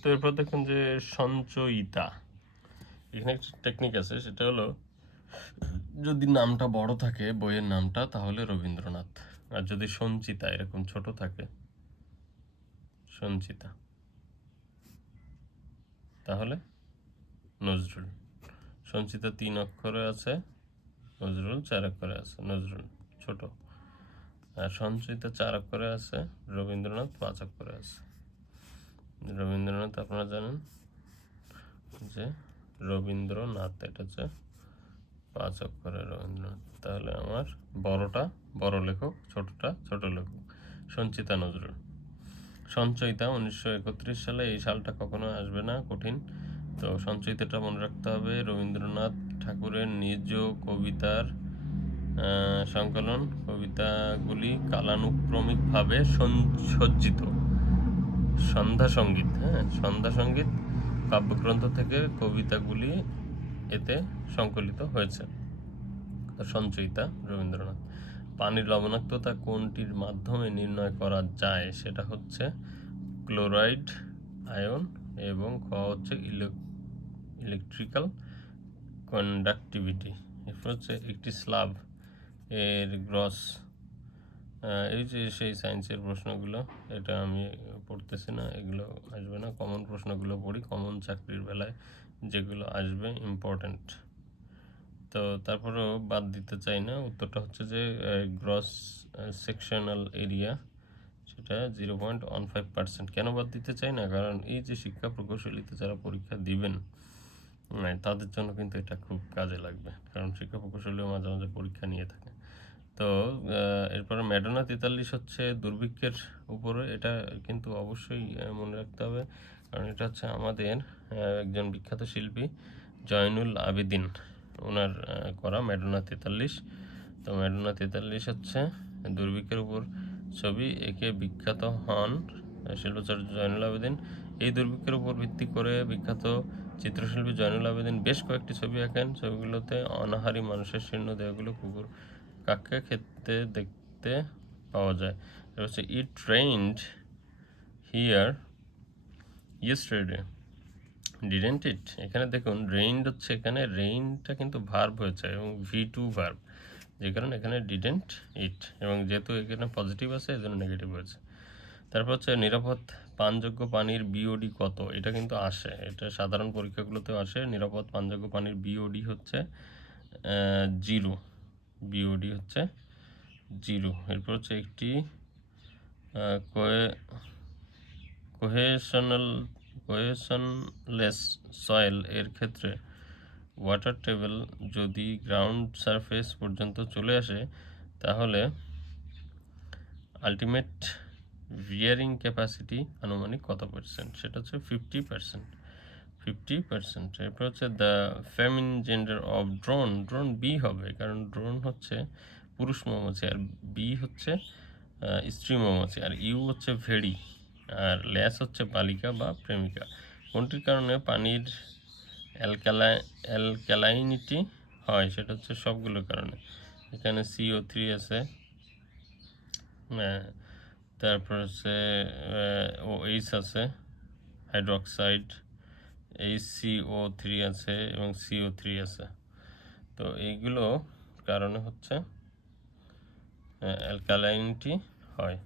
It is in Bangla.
তো এরপর দেখুন যে সঞ্চয়িতা, এখানে একটা টেকনিক আছে, সেটা হলো যদি নামটা বড় থাকে বইয়ের নামটা তাহলে রবীন্দ্রনাথ, আর যদি সঞ্চিতা এরকম ছোট থাকে সঞ্চিতা তাহলে নজরুল। সঞ্চিতা 3 অক্ষরে আছে, নজরুল 4 অক্ষরে আছে, নজরুল ছোট। আর সঞ্চয়িতা 4 অক্ষরে আছে, রবীন্দ্রনাথ 5 অক্ষরে আছে। রবীন্দ্রনাথ আপনারা জানেন যে রবীন্দ্রনাথ, এটা হচ্ছে 5 অক্ষরের রবীন্দ্রনাথ। তাহলে আমার বড়টা বড় লেখক, ছোটটা ছোট লেখক, সঞ্চিতা নজরুল। সঞ্চয়িতা 1931 সালে, এই সালটা কখনো আসবে না, কঠিন। তো সঞ্চয়িতাটা মনে রাখতে হবে রবীন্দ্রনাথ ঠাকুরের নিজ কবিতার সংকলন, কবিতাগুলি কালানুক্রমিকভাবে সজ্জিত। সন্ধ্যা সঙ্গীত, সন্ধ্যা সঙ্গীত কাব্যগ্রন্থ থেকে কবিতাগুলি এতে সংকলিত হয়েছে। সঞ্চয়িতা রবীন্দ্রনাথ। পানির লবণাক্ততা কোনটির মাধ্যমে নির্ণয় করা যায়? সেটা হচ্ছে ক্লোরাইড আয়ন, এবং খ হচ্ছে ইলেকট্রিক্যাল কন্ডাক্টিভিটি। এরপর হচ্ছে একটি স্ল্যাব এর গ্রস, এই যে সেই সায়েন্সের প্রশ্নগুলো, এটা আমি পড়তেছি না, এগুলো আসবে না। কমন প্রশ্নগুলো পড়ি, কমন চাকরির বেলায় যেগুলো আসবে ইম্পর্ট্যান্ট। তো তারপরেও বাদ দিতে চাই না। উত্তরটা হচ্ছে যে গ্রস সেকশনাল এরিয়া, সেটা 0.15%। কেন বাদ দিতে চাই না? কারণ এই যে শিক্ষা প্রকৌশলীতে যারা পরীক্ষা দিবেন তাদের জন্য কিন্তু এটা খুব কাজে লাগবে, কারণ শিক্ষা প্রকৌশলীও মাঝে মাঝে পরীক্ষা নিয়ে থাকে। তো এরপরে ম্যাডোনা 43 হচ্ছে দুর্ভিক্ষের উপরে, এটা কিন্তু অবশ্যই মনে রাখতে হবে, কারণ এটা হচ্ছে আমাদের একজন বিখ্যাত শিল্পী জয়নুল আবেদিন, ওনার করা ম্যাডোনা 43। তো ম্যাডোনা 43 হচ্ছে দুর্ভিক্ষের উপর ছবি, একে বিখ্যাত হন শিল্পচর্চা জয়নুল আবেদিন। এই দুর্ভিক্ষের উপর ভিত্তি করে বিখ্যাত চিত্রশিল্পী জয়নুল আবেদিন বেশ কয়েকটি ছবি আঁকেন। ছবিগুলোতে অনাহারী মানুষের শীর্ণ দেহগুলো কুকুর কাককে খেতে দেখতে পাওয়া যায়। এটা হচ্ছে it rained here yesterday didn't it. এখানে দেখুন রেইনড হচ্ছে, এখানে রেইনটা কিন্তু ভার্ব হয়েছে এবং V2 ভার্ব, যে কারণে এখানে ডিডেন্ট ইট, এবং যেহেতু এখানে পজিটিভ আছে এই জন্য নেগেটিভ হয়েছে। তারপর হচ্ছে নিরাপদ পানযোগ্য পানির বিওডি কত? এটা কিন্তু আসে, এটা সাধারণ পরীক্ষাগুলোতেও আসে। নিরাপদ পানযোগ্য পানির বিওডি হচ্ছে 0, বিওডি হচ্ছে 0। এরপর হচ্ছে একটি কোহেশনলেস সয়েল এর ক্ষেত্রে ওয়াটার টেবিল যদি গ্রাউন্ড সারফেস পর্যন্ত চলে আসে তাহলে আলটিমেট ভিয়ারিং ক্যাপাসিটি আনুমানিক কত পার্সেন্ট? সেটা হচ্ছে 50%। এরপর হচ্ছে the feminine gender of drone, drone বি হবে, কারণ ড্রোন হচ্ছে পুরুষ মৌমাছি, আর বি হচ্ছে স্ত্রী মৌমাছি, আর ইউ হচ্ছে ভেড়ি, আর ল্যাস হচ্ছে বালিকা বা প্রেমিকা। কোনটির কারণে পানির অ্যালকালাইনিটি হয়? সেটা হচ্ছে সবগুলোর কারণে। এখানে CO3 আছে, তারপর হচ্ছে OH আছে, হাইড্রোক্সাইড, HCO3 আছে এবং CO3 আছে। তো এইগুলো কারণে হচ্ছে অ্যালকালাইনিটি হয়।